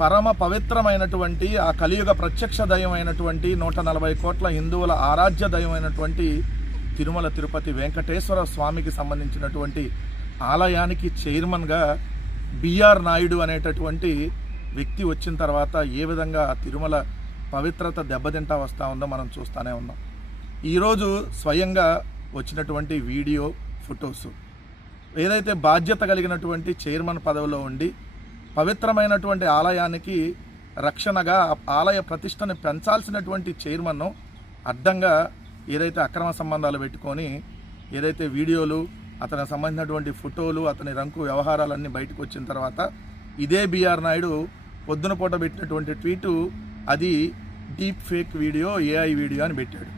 పరమ పవిత్రమైనటువంటి ఆ కలియుగ ప్రత్యక్ష దైవమైనటువంటి 140 కోట్ల హిందువుల ఆరాధ్య దైవమైనటువంటి తిరుమల తిరుపతి వెంకటేశ్వర స్వామికి సంబంధించినటువంటి ఆలయానికి చైర్మన్గా బిఆర్ నాయుడు అనేటటువంటి వ్యక్తి వచ్చిన తర్వాత ఏ విధంగా తిరుమల పవిత్రత దెబ్బతింటా వస్తూ ఉందో మనం చూస్తూనే ఉన్నాం. ఈరోజు స్వయంగా వచ్చినటువంటి వీడియో ఫొటోస్ ఏదైతే బాధ్యత కలిగినటువంటి చైర్మన్ పదవిలో ఉండి పవిత్రమైనటువంటి ఆలయానికి రక్షణగా ఆలయ ప్రతిష్టని పెంచాల్సినటువంటి చైర్మన్ అడ్డంగా ఏదైతే అక్రమ సంబంధాలు పెట్టుకొని ఏదైతే వీడియోలు అతనికి సంబంధించినటువంటి ఫోటోలు అతని రంకు వ్యవహారాలన్నీ బయటకు వచ్చిన తర్వాత ఇదే బిఆర్ నాయుడు పొద్దున పూట పెట్టినటువంటి ట్వీటు అది deep fake video AI video అని పెట్టాడు.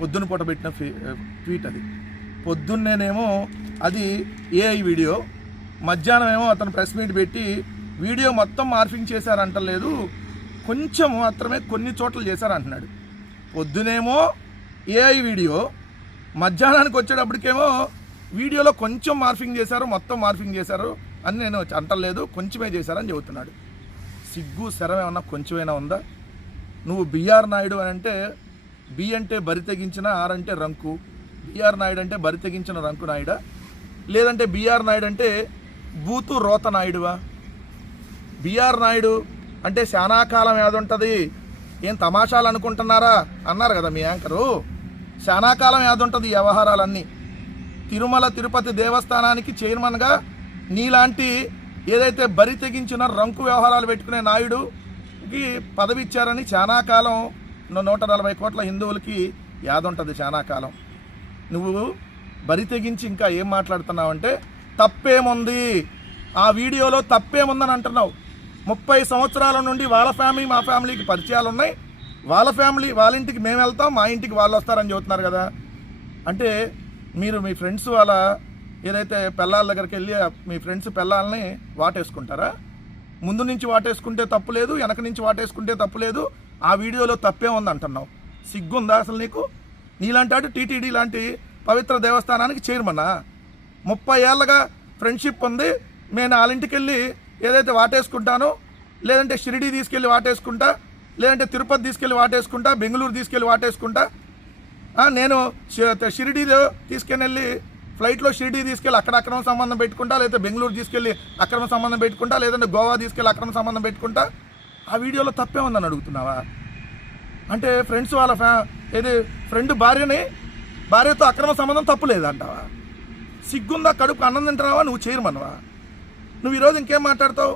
పొద్దున పూట పెట్టిన ట్వీట్ అది. పొద్దున్నేనేమో అది ఏఐ వీడియో, మధ్యాహ్నం ఏమో అతను ప్రెస్ మీట్ పెట్టి వీడియో మొత్తం మార్ఫింగ్ చేశారంటలేదు, కొంచెం మాత్రమే కొన్ని చోట్ల చేశారంటున్నాడు. పొద్దునేమో ఏఐ వీడియో, మధ్యాహ్నానికి వచ్చేటప్పటికేమో వీడియోలో కొంచెం మార్ఫింగ్ చేశారు, మొత్తం మార్ఫింగ్ చేశారు అని నేను అంటలేదు, కొంచెమే చేశారని చెబుతున్నాడు. సిగ్గు శరం ఏమన్నా కొంచెమైనా ఉందా? నువ్వు బిఆర్ నాయుడు అని అంటే బి అంటే బరి తెగించిన, ఆర్ అంటే రంకు. బిఆర్ నాయుడు అంటే బరి తెగించిన రంకు నాయుడా, లేదంటే బిఆర్ నాయుడు అంటే బూతు రోత నాయుడువా? బిఆర్ నాయుడు అంటే శానాకాలం ఏదుంటుంది, ఏం తమాషాలు అనుకుంటున్నారా అన్నారు కదా మీ యాంకరు. శానాకాలం ఏదుంటుంది ఈ వ్యవహారాలన్నీ. తిరుమల తిరుపతి దేవస్థానానికి చైర్మన్గా నీలాంటి ఏదైతే బరి తెగించిన రంకు వ్యవహారాలు పెట్టుకునే నాయుడుకి పదవి ఇచ్చారని చాలాకాలం 140 కోట్ల హిందువులకి యాదుంటుంది. చాలాకాలం నువ్వు బరి తెగించి ఇంకా ఏం మాట్లాడుతున్నావంటే తప్పేముంది, ఆ వీడియోలో తప్పేముందని అంటున్నావు. 30 సంవత్సరాల నుండి వాళ్ళ ఫ్యామిలీ మా ఫ్యామిలీకి పరిచయాలు ఉన్నాయి, వాళ్ళ ఫ్యామిలీ వాళ్ళ ఇంటికి మేము వెళ్తాం, మా ఇంటికి వాళ్ళు వస్తారని చెబుతున్నారు కదా. అంటే మీరు మీ ఫ్రెండ్స్ వాళ్ళ ఏదైతే పెళ్ళాల దగ్గరికి వెళ్ళి మీ ఫ్రెండ్స్ పెళ్ళాలని వాటేసుకుంటారా? ముందు నుంచి వాటేసుకుంటే తప్పు లేదు, వెనక నుంచి వాటేసుకుంటే తప్పు లేదు, ఆ వీడియోలో తప్పే ఉంది అంటున్నావు. సిగ్గుందా అసలు నీకు? నీలాంటి టీటీడీ లాంటి పవిత్ర దేవస్థానానికి చైర్మన్నా? 30 ఏళ్ళగా ఫ్రెండ్షిప్ ఉంది, నేను వాళ్ళ ఇంటికి వెళ్ళి ఏదైతే వాటేసుకుంటానో, లేదంటే షిరిడీ తీసుకెళ్ళి వాటేసుకుంటా, లేదంటే తిరుపతి తీసుకెళ్ళి వాటేసుకుంటా, బెంగళూరు తీసుకెళ్ళి వాటేసుకుంటా. నేను షిరిడీలో తీసుకెళ్ళి ఫ్లైట్లో షిరిడీ తీసుకెళ్ళి అక్కడ అక్రమ సంబంధం పెట్టుకుంటా, లేదంటే బెంగళూరు తీసుకెళ్ళి అక్రమ సంబంధం పెట్టుకుంటా, లేదంటే గోవా తీసుకెళ్ళి అక్రమ సంబంధం పెట్టుకుంటా. ఆ వీడియోలో తప్పే ఉందని అడుగుతున్నావా? అంటే ఫ్రెండ్స్ వాళ్ళ ఏది ఫ్రెండ్ భార్యతో అక్రమ సంబంధం తప్పు లేదంటావా? సిగ్గుందా? కడుపు అన్నం తింటున్నావా? నువ్వు చైర్మన్వా? నువ్వు ఈరోజు ఇంకేం మాట్లాడతావు?